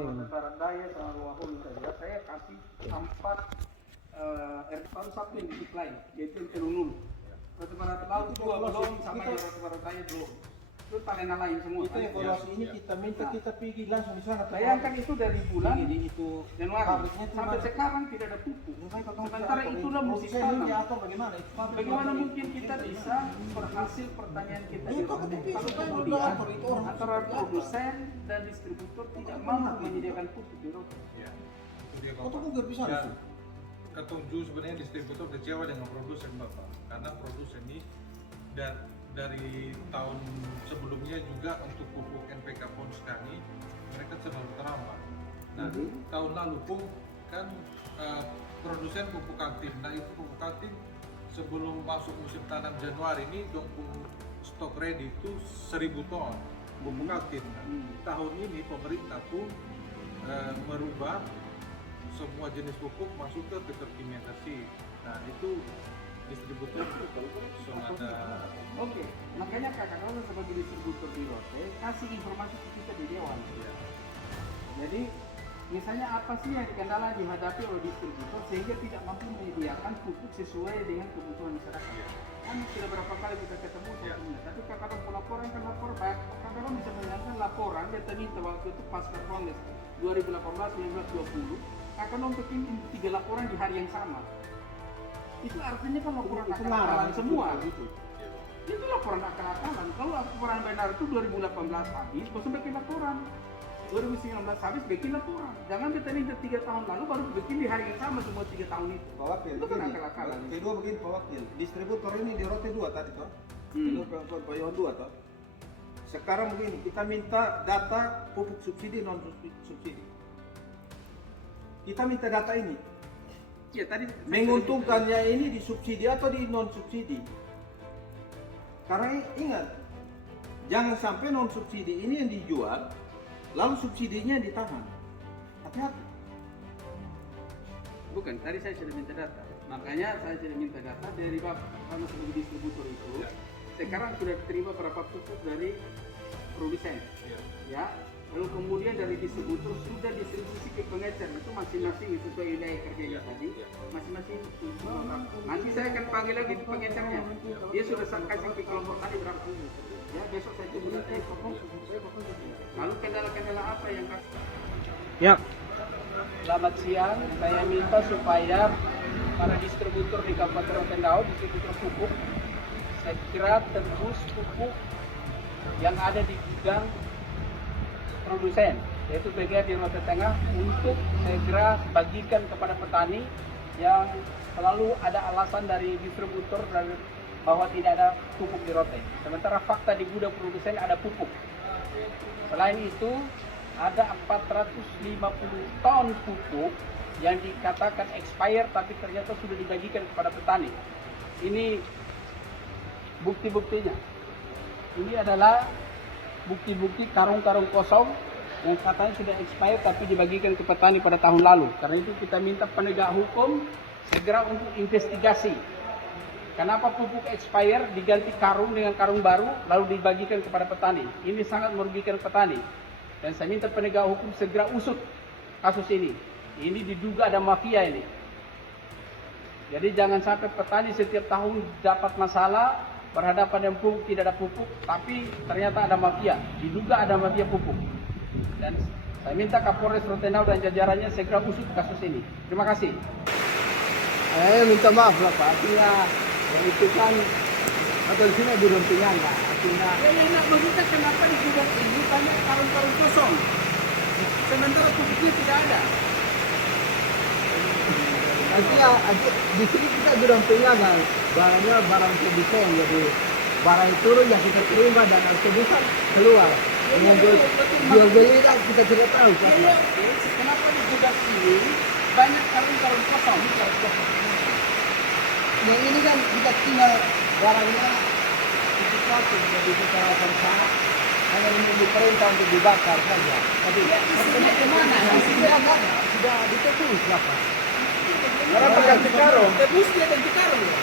Barat Daya sama Luahulu saja saya kasih 4 baru satu yang disuplai yaitu yang Telunul. Roti Barat Laut dua belum sama yang Roti Barat Daya belum. Itu panena lain semua. Kita evaluasi ini kita minta kita pergi langsung di sana. Bayangkan itu dari bulan itu Januari sampai sekarang tidak ada pupuk. Sementara itulah musim tanam. Bagaimana mungkin kita bisa berhasil pertanian kita di Rote kalau kemudian antara produsen dan distributor tidak mampu menyediakan pupuk di Rote? Ketujuh sebenarnya distributor kecewa dengan produsen Bapak, karena produsen ini dari tahun sebelumnya juga untuk pupuk NPK PON sekali mereka selalu terlambat. Nah tahun lalu pun kan produsen pupuk Kaltim, nah itu pupuk Kaltim sebelum masuk musim tanam Januari ini stok ready itu 1000 ton pupuk Kaltim. Tahun ini pemerintah pun merubah semua jenis pupuk masuk ke peterkimiasi. Nah itu distributor ada. Oke, makanya kakak-kakak sebagai distributor di Rote kasih informasi ke kita di Dewan. Ya. Jadi misalnya apa sih yang kendala dihadapi oleh distributor sehingga tidak mampu menyediakan pupuk sesuai dengan kebutuhan masyarakat. Ya. Kan sudah berapa kali kita ketemu sebelumnya, tapi kakak-kakak laporan kan lapor baik. Kakak-kakak bisa menyampaikan laporan yang terminta waktu itu pasca Kongres 2018, 19, 20. Kakak bikin 3 laporan di hari yang sama. Itu artinya kan laporan akal-akalan semua gitu. Itu laporan akal-akalan. Kalau laporan benar itu 2018 habis, baru bikin laporan. 2019 habis bikin laporan. Jangan kita minta 3 tahun lalu baru bikin di hari yang sama semua 3 tahun itu. Pak Wakil, itu kan akal-akalan. Kedua begini Pak Wakil, distributor ini di Rote 2 tadi toh. Itu Pak 2 toh. Sekarang begini, kita minta data pupuk subsidi non subsidi. Kita minta data ini. Ya, tadi menguntungkannya ini disubsidi atau di non subsidi. Karena ingat, jangan sampai non subsidi ini yang dijual, lalu subsidinya ditahan. Hati-hati. Bukan, tadi saya sudah minta data. Makanya saya sudah minta data dari Bapak sama sebagai distributor itu. Sekarang sudah terima berapa pupuk dari produsen. Ya. Lalu kemudian dari distributor sudah distribusi ke pengecer, itu masing-masing sesuai wilayah kerjanya tadi, masing-masing. Nanti saya akan panggil lagi pengecernya. Dia sudah kasih ke kelompok tadi berapa? Ya besok saya coba nanti. Lalu kendala-kendala apa yang Ya. Selamat siang, saya minta supaya para distributor di Kabupaten Rotendao, distributor pupuk, segera tembus pupuk yang ada di gudang produsen, yaitu PGR di Rote Tengah untuk segera bagikan kepada petani yang selalu ada alasan dari distributor bahwa tidak ada pupuk di Rote. Sementara fakta di gudang produsen ada pupuk. Selain itu, ada 450 ton pupuk yang dikatakan expired tapi ternyata sudah dibagikan kepada petani. Ini bukti-buktinya. Ini adalah bukti-bukti karung-karung kosong yang katanya sudah expired tapi dibagikan ke petani pada tahun lalu. Karena itu kita minta penegak hukum segera untuk investigasi. Kenapa pupuk expired diganti karung dengan karung baru lalu dibagikan kepada petani? Ini sangat merugikan petani. Dan saya minta penegak hukum segera usut kasus ini. Ini diduga ada mafia ini. Jadi jangan sampai petani setiap tahun dapat masalah berhadapan dengan pupuk, tidak ada pupuk, tapi ternyata ada mafia, diduga ada mafia pupuk. Dan saya minta Kapolres Rotendao dan jajarannya segera usut kasus ini. Terima kasih. Minta maaf lah Pak, artinya itu kan atau di sini dirumpingan lah, artinya. Ya enak begitu kenapa di gudang ini banyak karung-karung kosong, sementara pupuknya tidak ada. Artinya di sini kita dirumpingan kan, barangnya barang produsen, jadi barang turun yang kita terima dan produsen keluar. Dengan jual beli kan kita tidak tahu. Iya, kenapa di gudang ini banyak karung-karung kosong? Nah ini kan kita tinggal barangnya itu satu, jadi kita bersama hanya menunggu perintah untuk dibakar saja. Tapi isinya kemana? Sudah ditutup siapa? Karena ganti karung. Tebusnya ganti karung ya?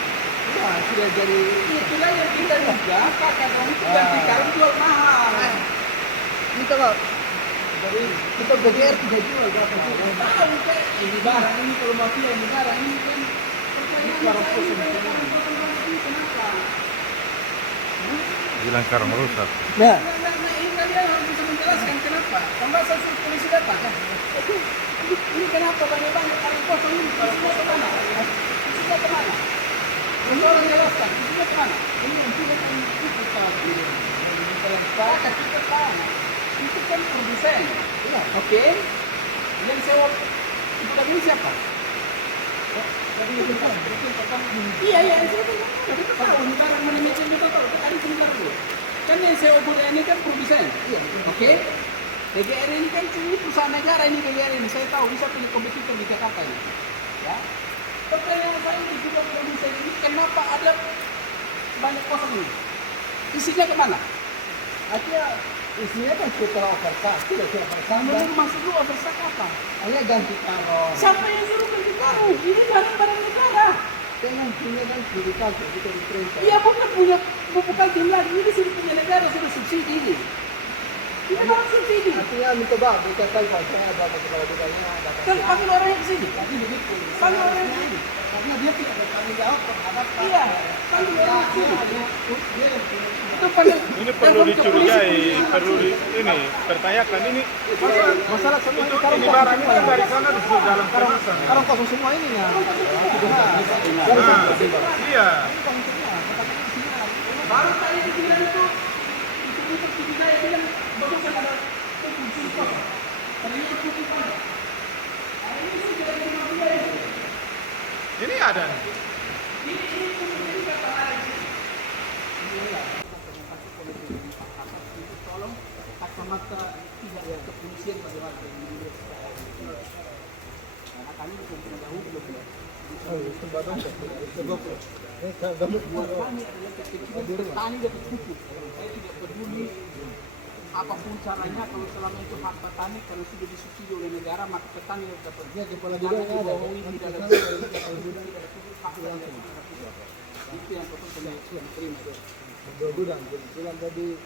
Ya sudah jadi. Itulah yang kita duga, Pak Kadang itu ganti karung jual mahal. Minta maaf. Jadi kita BGR tidak jual berapa? Tahu kan ini barang ini kalau mafia ini barang ini kan Barang kosong kenapa? Bilang karang rusak. Nah, Nah, ini kalian harus bisa menjelaskan kenapa. Tambah saya suruh polisi datang kan? Ini kenapa banyak-banyak kali kosong ini? Isinya kemana? Isinya kemana? Tolong jelaskan, isinya kemana? Ini isinya kan itu tadi. Sekarang kita tahu, itu kan produsen. Oke? Yang sewa itu tadi ini siapa? Iya, itu kan. Kita tahu ini barang mana macam kita tahu. Kita tadi sebentar dulu. Kan yang sewa budaya ini kan produsen. Oke? BGR ini kan ini perusahaan negara ini BGR ini. Saya tahu bisa punya kompetitor di Jakarta ini. Ya. Pertanyaan saya ini juga produsen ini kenapa ada banyak kosong ini? Isinya kemana? artinya isinya kan setelah overstock, tidak bersama. Menurut maksud lu overstock apa? Hanya ganti karung. Siapa yang suruh ganti karung? Ini barang-barang negara. Dengan punya kan digital, kita diperintah. Iya bukan punya bukan tim lagi. Ini sudah punya negara sudah subsidi ini. Ini barang subsidi. Artinya mencoba kita tahu kalau saya ada kepala bidangnya ada. Kan panggil orang yang kesini. Tapi begitu. Panggil orang yang kesini. Karena dia tidak bertanggung jawab terhadap. Iya. Panggil orang yang kesini. Dia yang punya. Itu panggil. Ini perlu dicurigai, perlu ini pertanyakan ini Masalah semua itu ini barang ini kan dari sana di dalam kemasan. karung kosong semua ini ya. Nah, iya. Baru tadi dibilang itu seperti saya bilang bagus ada pupuk kosong. Ternyata pupuk kosong. Ini sudah dimafia itu. Ini ada. Ini pupuk kata lain. Tolong kacamata tidak ya kepolisian bagaimana karena kami bukan penegak hukum ya. Buat kami adalah kekecilan petani dapat pupuk. Saya tidak peduli apapun caranya kalau selama itu hak petani kalau sudah disubsidi oleh negara maka petani dapat. Dia kepala Jangan bidangnya ada. dibohongi tidak ada hak petani. Itu yang betul saya terima. Dua gudang, kebetulan tadi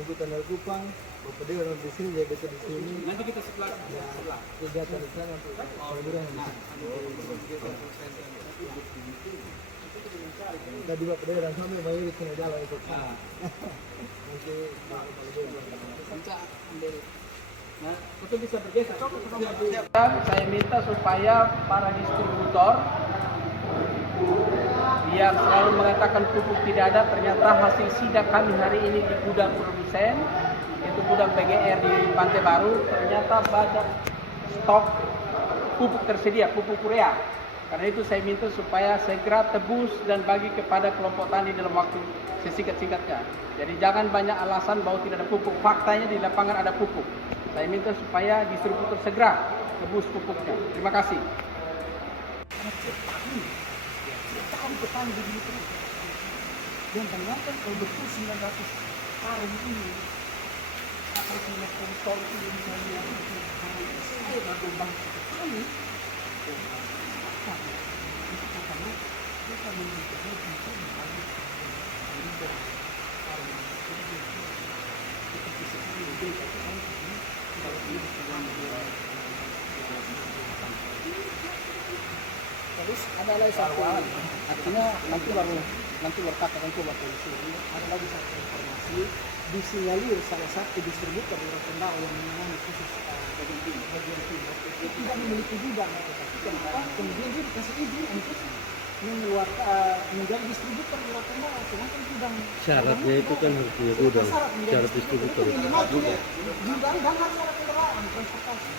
angkutan dari Kupang, Bapak Dewa di sini, dia betul di sini. Nanti kita sebelah. Kegiatan di sana untuk kepala gudang. Tadi Bapak Dewa dan sampai bayar di tengah jalan itu. Nanti Sanca ambil. Nah, itu bisa bergeser. Saya minta supaya para distributor yang selalu mengatakan pupuk tidak ada, ternyata hasil sidak kami hari ini di gudang produsen, yaitu gudang PGR di Pantai Baru, ternyata banyak stok pupuk tersedia, pupuk urea. Karena itu saya minta supaya segera tebus dan bagi kepada kelompok tani dalam waktu sesingkat-singkatnya. Jadi jangan banyak alasan bahwa tidak ada pupuk. Faktanya di lapangan ada pupuk. Saya minta supaya distributor segera tebus pupuknya. Terima kasih. Tahun petani begini terus. Dan ternyata kalau betul 900 karung ini atau 900 ton ini misalnya saya baru bangsa petani. Itu katanya kita memiliki bisa dibagi terus ada lagi satu artinya nanti baru katakan coba polisi ada lagi satu informasi disinyalir salah satu distributor di Rotendao yang menangani khusus bagian timur itu tidak memiliki gudang tetapi kenapa kemudian dia dikasih izin untuk menjadi distributor di Rotendao sedangkan gudang Syaratnya itu kan harus punya gudang, syarat distributor. gudang dan harus ada kendaraan transportasi.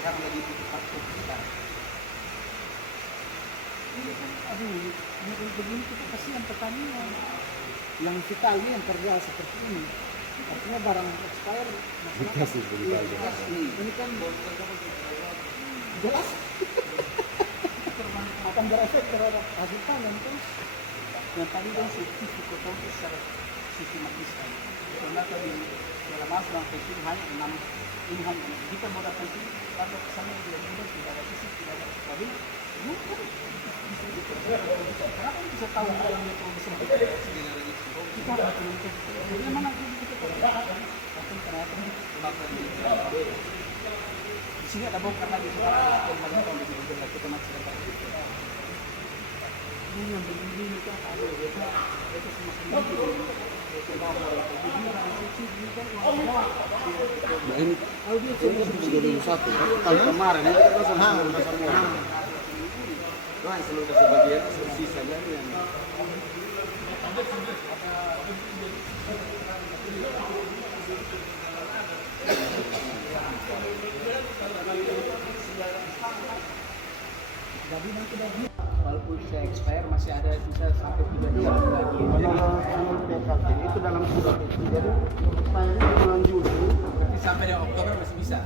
Sekarang lagi aduh, begini kita kasihan petani yang kita yang kerja seperti ini. Artinya barang expired Dikasih begitu aja. ini kan jelas akan berefek terhadap hasil panen kan. Dan tadi kan sisi kota itu secara sistematis kan. Karena tadi dalam mas dan kecil hanya 6 Ilham kita mau datang sini kalau kesana tidak mudah, tidak ada sisi, tidak ada tapi bukan kenapa bisa tahu orang yang produsen kita harus menuntut memang nanti kita tapi ternyata di sini ada bongkar lagi sekarang yang banyak kalau di sini kita masih ada ini yang begini itu ada itu semua Ini sudah 2001 tahun kemarin ini kita sama semua. Nah, seluruh sebagian sisa dari yang jadi nanti lagi walaupun saya expire masih ada bisa sampai 3 bulan lagi. Menurut PKP itu dalam surat itu. Jadi expirednya di bulan Juli. Berarti sampai dengan Oktober masih bisa.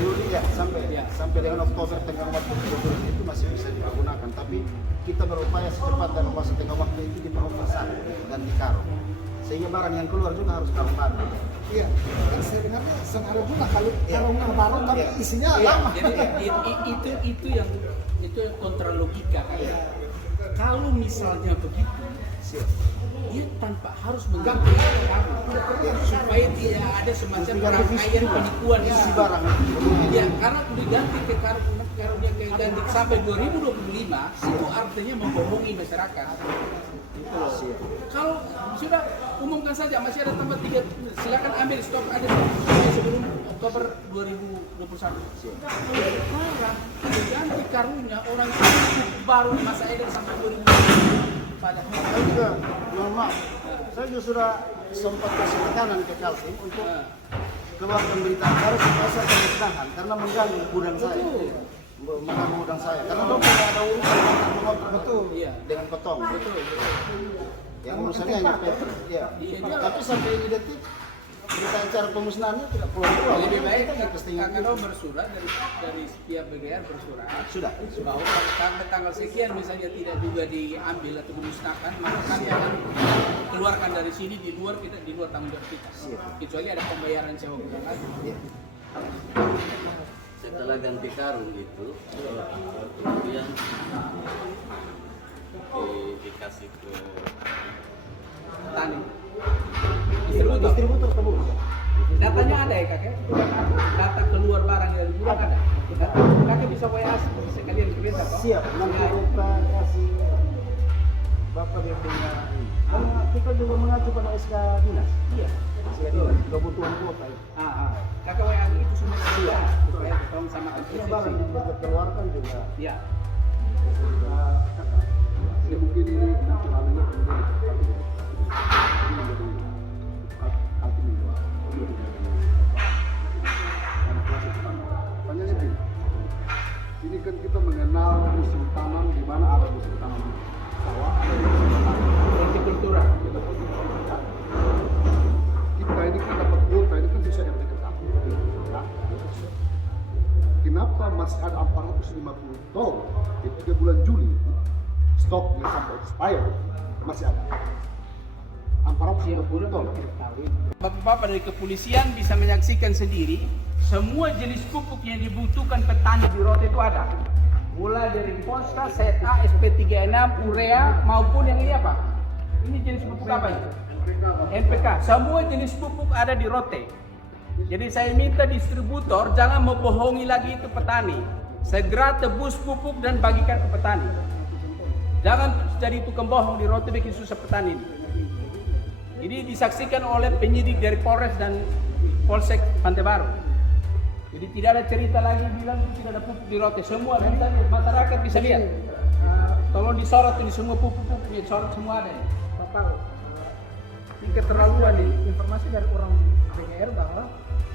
Juli ya sampai dengan Oktober tengah waktu itu masih bisa digunakan. Tapi kita berupaya secepat dalam masa tengah waktu itu diperoperasi dan dikarung. Sehingga barang yang keluar juga harus karung baru. Iya, kan sebenarnya sengaja juga kalau karungnya baru tapi isinya Iya, lama. jadi itu yang kontra logika kan. Kalau misalnya begitu, dia tanpa harus mengganti karung supaya tidak ada semacam rangkaian penipuan di Isi barang. Ya, karena diganti ke karungnya kayak ganti sampai 2025, itu artinya membohongi masyarakat. Gitu loh. Kalau sudah umumkan saja masih ada tambah 3, silakan ambil stok ada sebelum Oktober 2021. Sekarang diganti karungnya orang itu baru masa edar sampai 2020. Padahal Saya juga, mohon maaf, saya juga sudah sempat kasih tekanan ke Kaltim untuk keluarkan berita acara supaya saya termusnahkan karena mengganggu gudang saya. Mengganggu gudang saya. Karena dong tidak ada urusan betul Iya. dengan potong. betul. Yang urusannya hanya paper. Ya. Iya. Tapi sampai ini detik berita acara pemusnahannya tidak keluar. Lebih baik kita nggak postingan kakak dong bersurat dari setiap BGR bersurat Sudah. bahwa sampai tanggal sekian misalnya tidak juga diambil atau dimusnahkan, maka kami akan keluarkan dari sini di luar tanggung jawab kita. Kecuali ada pembayaran sewa gudang lagi. Iya. setelah ganti karung itu kemudian dikasih ke Tani. Distributor kabur. Datanya ada ya kakek? Data keluar barang dari gudang ada. Kakek bisa WA sekalian kirim atau? Siap. Nanti kita kasih Bapak dia punya ini. Karena kita juga mengacu pada SK Dinas. Iya. SK Dinas kebutuhan kuota itu. Kakek WA itu semua iya. Supaya tolong sama Ini barang yang kita keluarkan juga. Iya. Ini mungkin ini nanti lalunya kemudian ini kan kita mengenal musim tanam di mana ada musim tanam sawah, ada musim tanam Hortikultura. kita ini kan dapat kuota ini kan sesuai RT Ketapang. Kenapa masih ada 450 ton di 3 bulan Juli stok yang sampai expire masih ada 450 ton. Bapak-bapak dari kepolisian bisa menyaksikan sendiri semua jenis pupuk yang dibutuhkan petani di Rote itu ada. Mulai dari Polska, ZA, SP36, urea maupun yang ini apa? Ini jenis pupuk apa itu? NPK. Semua jenis pupuk ada di Rote. Jadi saya minta distributor jangan membohongi lagi itu petani. Segera tebus pupuk dan bagikan ke petani. Jangan jadi tukang bohong di Rote bikin susah petani ini. Ini disaksikan oleh penyidik dari Polres dan Polsek Pantai Baru. Jadi tidak ada cerita lagi bilang tidak ada pupuk di Rote. Semua bisa, masyarakat bisa lihat. Tolong disorot ini semua pupuk-pupuk, disorot semua ada. Ya. Bapak, Ini keterlaluan ini. informasi dari orang BGR bahwa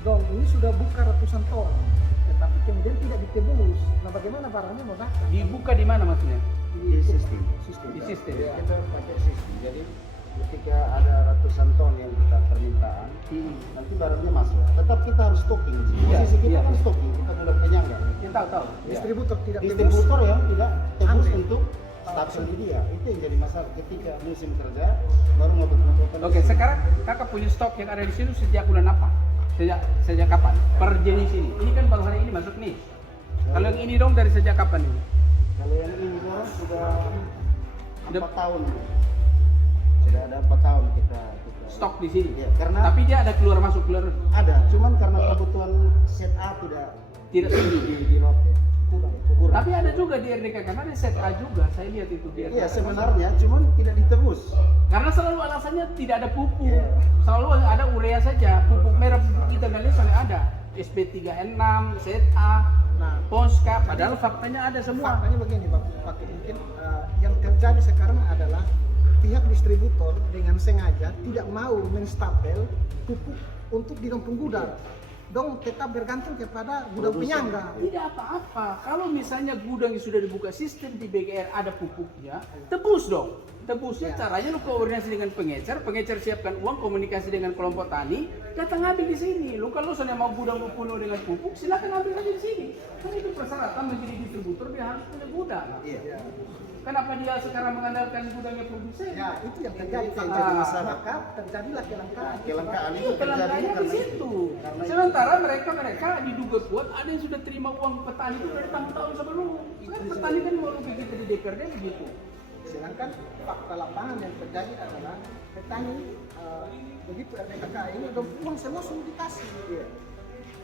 dong ini sudah buka ratusan ton, tetapi kemudian tidak ditebus. Nah, bagaimana barangnya mau datang? Dibuka di mana maksudnya? Di sistem. Di sistem. Ya, kita pakai sistem. Jadi ketika ada ratusan ton yang kita permintaan, nanti barangnya masuk. Tetap kita harus stocking. Posisi kita kan stocking, kita bulan penyangga. Kita tahu. Distributor tidak tebus. Distributor yang tidak tebus untuk stabil di dia. Itu yang jadi masalah ketika musim kerja baru ngebut-ngebut. Oke, sekarang kakak punya stok yang ada di sini sejak bulan apa? Sejak kapan? Per jenis ini. Ini kan baru hari ini masuk nih. Kalau yang ini dong dari sejak kapan ini? Kalau yang ini dong sudah 4 tahun. Sudah ada 4 tahun kita Stok di sini. Iya, karena Tapi dia ada keluar masuk keluar. ada, cuman karena kebutuhan set A Tidak tinggi. di rote. Kurang. Tapi ada juga di RDK karena ada set A juga. Saya lihat itu di RDK. Iya, sebenarnya cuman tidak ditebus. Karena selalu alasannya tidak ada pupuk. Iya. Selalu ada urea saja. Pupuk merah pupuk internasional ada. SB36, ZA, Nah, Ponska. Padahal faktanya ada semua. faktanya begini Pak mungkin yang terjadi sekarang adalah pihak distributor dengan sengaja tidak mau menstapel pupuk untuk di kampung gudang. Dong tetap bergantung kepada gudang penyangga. Tidak apa-apa. Kalau misalnya gudang yang sudah dibuka sistem di BGR ada pupuknya, tebus dong. Tebusnya caranya lu koordinasi dengan pengecer siapkan uang, komunikasi dengan kelompok tani, datang ambil di sini. Lu kalau misalnya mau gudang lu penuh dengan pupuk, silakan ambil aja di sini. Karena itu persyaratan menjadi distributor dia harus punya gudang. Iya. Kenapa dia sekarang mengandalkan gudangnya produsen? Ya, itu yang terjadi. Itu yang jadi masalah. Maka terjadilah kelangkaan. Kelangkaan itu Itu terjadi kelangkaannya di karena situ. Sementara mereka diduga kuat ada yang sudah terima uang petani itu dari tahun-tahun sebelum. Kan petani kan mau rugi kita di DPRD begitu. Sedangkan fakta lapangan yang terjadi adalah petani begitu RDKK ini uang semua sudah dikasih.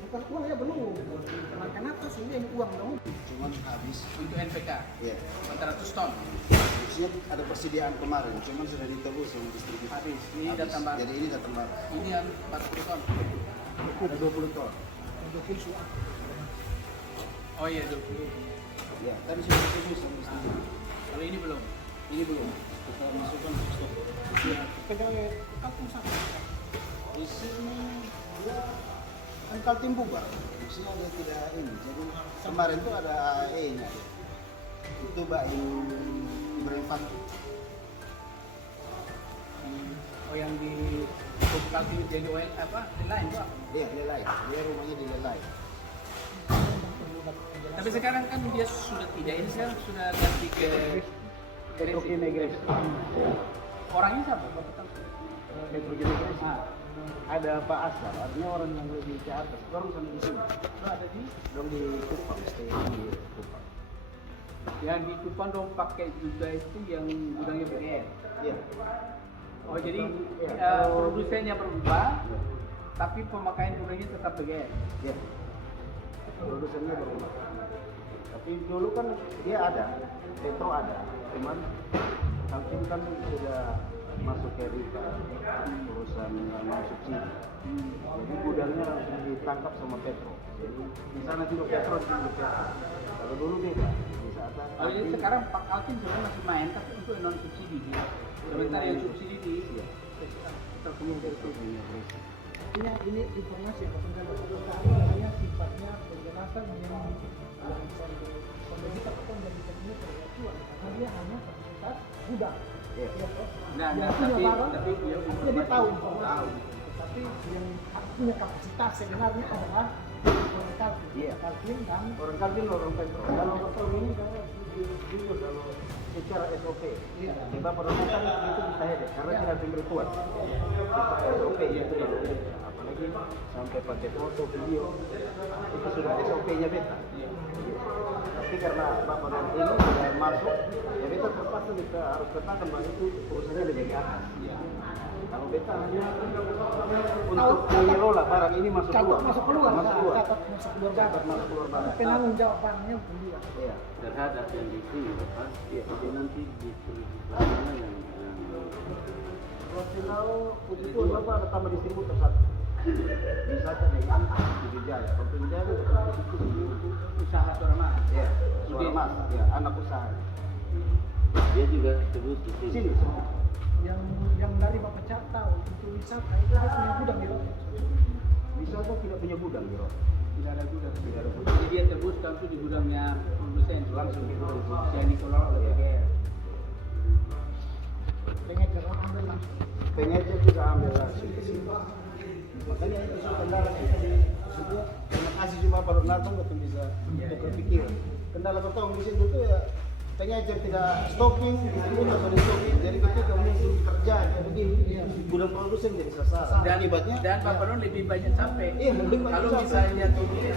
Bukan uangnya belum. Nah, kenapa sudah ini uang dong? cuman habis. Untuk NPK Iya. 400 ton. Harusnya ada persediaan kemarin, cuman sudah ditebus sama distributor. Habis. Ini datang baru. Jadi ini datang baru. Ini yang 40 ton. Ada 20 ton. Oh iya 20. Ya, tadi sudah ditebus sama distributor. Kalau ini belum. Ini belum. Kita masukkan ke stok. Pegawai kampung satu. Di sini dia kan Kaltim bubar. Di sini ada tidak ini. Jadi kemarin tuh ada AAE-nya. Itu Mbak Ibrahim Fatu. Oh yang di Kaltim jadi oil apa? Lain Pak. Dia Lelai. Dia rumahnya di Lelai. Tapi sekarang kan dia sudah tidak ini sekarang sudah ganti ke Gres. Orangnya siapa? Ada Pak Asar, artinya orang yang lebih ke atas. Orang sampai di sini. Ada di Dong di Kupang, stay di Kupang. yang di Kupang dong pakai juga itu yang gudangnya BGR. Iya. Oh jadi Iya. produsennya berubah, tapi pemakaian gudangnya tetap BGR. Iya. Produsennya berubah. Tapi dulu kan dia ada, Petro ada, cuman Kaltim kan sudah masuk ke RIKA, perusahaan non subsidi. Jadi gudangnya langsung ditangkap sama Petro. Jadi di sana juga Petro di Petro. Kalau dulu beda, di saat Oh jadi sekarang Pak Alvin sebenarnya masih main, tapi untuk non subsidi dia. Sementara yang subsidi di terpenuhi dari itu. Ini informasi yang namanya sifatnya penjelasan yang pemerintah atau menjadi teknik perwakilan karena dia hanya kapasitas gudang. Nah, Yang punya barang, tapi dia jadi tahu informasi. Tapi yang punya kapasitas sebenarnya adalah orang Kaltim. Iya. Kaltim dan orang Kaltim orang Petro. Kalau Petro ini kalau jujur kalau secara SOP, kita pada kan itu kita hebat karena tidak pemberituan. SOP itu apalagi sampai pakai foto video itu sudah SOP-nya beta. Tapi karena Bapak dan ini sudah masuk, ya beta terpaksa kita harus katakan bahwa itu urusannya lebih ke atas. Kalau beta hanya untuk mengelola barang ini masuk keluar, masuk keluar catat masuk keluar barang. penanggung jawabannya beliau. Iya. terhadap yang di sini Bapak, Iya. jadi nanti distribusinya yang Kalau itu Bapak ada tambah distributor satu. Misalkan dengan Sriwijaya, kalau Sriwijaya itu usaha Suara ya, suara mas, ya anak usaha. dia juga sebut di sini. Sini, Yang dari Bapak Cat tahu untuk wisata itu dia punya gudang di Rote. wisata tidak punya gudang di Rote. tidak ada gudang. Tidak ada gudang. Jadi dia tebus langsung di gudangnya produsen Langsung di gudang. yang dikelola oleh BGR. Pengecer orang ambil langsung. Pengecer juga ambil langsung ke sini. Makanya itu kendala kita di sebuah. Terima kasih juga Pak Ronaldo untuk bisa berpikir. Kendala pertama di situ itu ya pengecer tidak stocking, distributor sudah stocking. Jadi ketika musim terjadi begini, gudang produsen jadi sasaran. Dan Akibatnya dan Bapak Don lebih banyak capek. Iya, lebih banyak Kalau capek. misalnya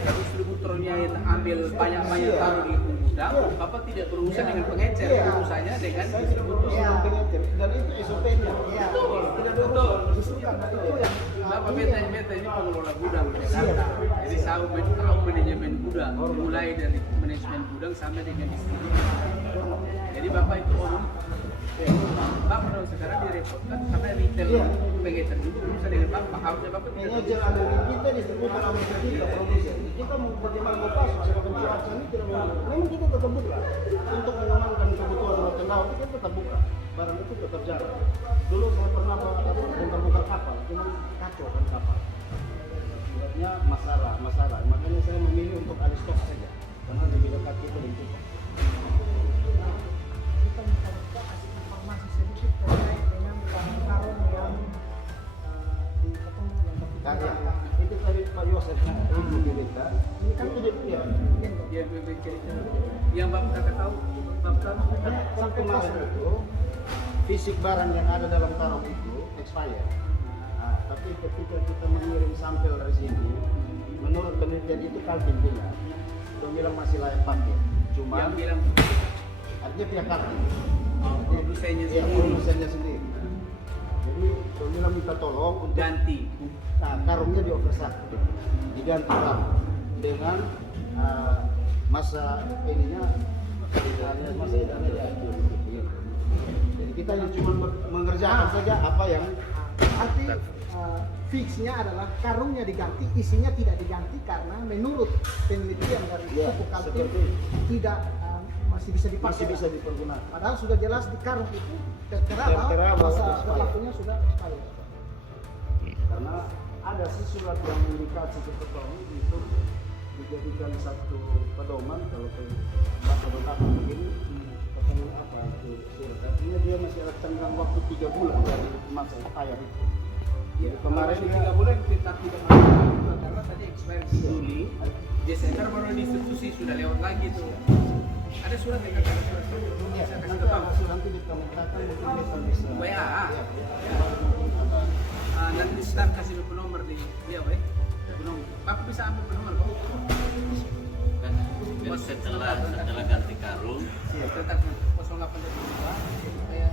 distributornya ambil banyak-banyak Iya. taruh di gudang, Bapak tidak berurusan dengan pengecer, Iya. urusannya dengan saya distributor. dengan pengecer dan itu SOP-nya. Betul, Tidak betul. Justru karena itu yang Bapak beta ini pengelola gudang di Jakarta. Jadi tahu manajemen gudang, mulai dari manajemen gudang sampai dengan distributor. Jadi Bapak itu orang Bapak Don sekarang direpotkan karena retail pengecer itu urusan dengan Bapak. Harusnya Bapak tidak manajer ambil kita, distributor ambil kita, produsen. Kita mau bagaimana mau pasok sebab cuaca ini tidak memang kita tetap buka untuk mengamankan kebutuhan rotan laut kita tetap buka. Barang itu tetap jalan. Dulu saya pernah bongkar kapal, cuma kacau kan kapal. Sebabnya masalah. Makanya saya memilih untuk alih stok saja, karena lebih dekat kita dan cukup. Kita minta Bapak kasih informasi sedikit terkait dengan karung yang dipotong yang Karya itu tadi Pak Yosef itu kita. Ini kan itu dia. dia bercerita yang Bapak kakak tahu Bapak Kan kemarin itu fisik barang yang ada dalam karung itu expired. Nah, tapi ketika kita mengirim sampel dari sini, menurut penelitian itu Kaltim bilang, dia bilang masih layak pakai. Cuma yang bilang artinya pihak Kaltim, produsennya dia sendiri produsennya sendiri. Jadi dia bilang minta tolong untuk ganti. karungnya di oversak, diganti karung dengan masa ininya masa idamnya diatur. Jadi kita yang cuma mengerjakan saja apa yang arti fixnya adalah karungnya diganti, isinya tidak diganti karena menurut penelitian dari Ya, Pupuk Kaltim seperti itu. tidak masih bisa dipakai. masih bisa dipergunakan. Padahal sudah jelas di karung itu tertera Tertera bahwa bahwa masa expired. berlakunya sudah expired. Karena ada sih surat yang mengindikasi ketentuan itu dijadikan satu pedoman kalau bapak begini ketemu apa itu surat. Artinya dia masih ada tenggang waktu 3 bulan dari masa expired itu. Jadi kemarin Kalau dia 3 bulan kita tidak masuk karena tadi expired di Juli, Desember baru distribusi sudah lewat lagi tuh. Ada surat yang kakak surat ya, saya kasih nanti ke Bapak. hasil nanti dikomentarkan mungkin kita bisa WA. ya, Nanti staff kasih nomor di dia, weh. Nomor. Bapak bisa ambil nomor kok. Kan jadi setelah ganti karung Tetap 0822 saya